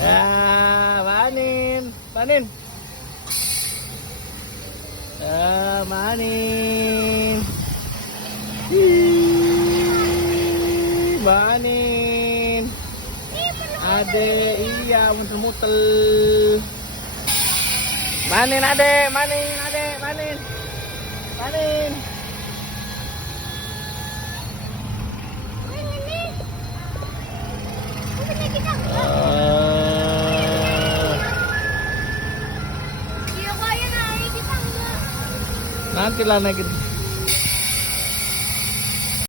Manin. Manin. Manin. Manin. Ade, iya muter-muter. Manin ade, manin ade, manin. Manin. Nanti lah naikin.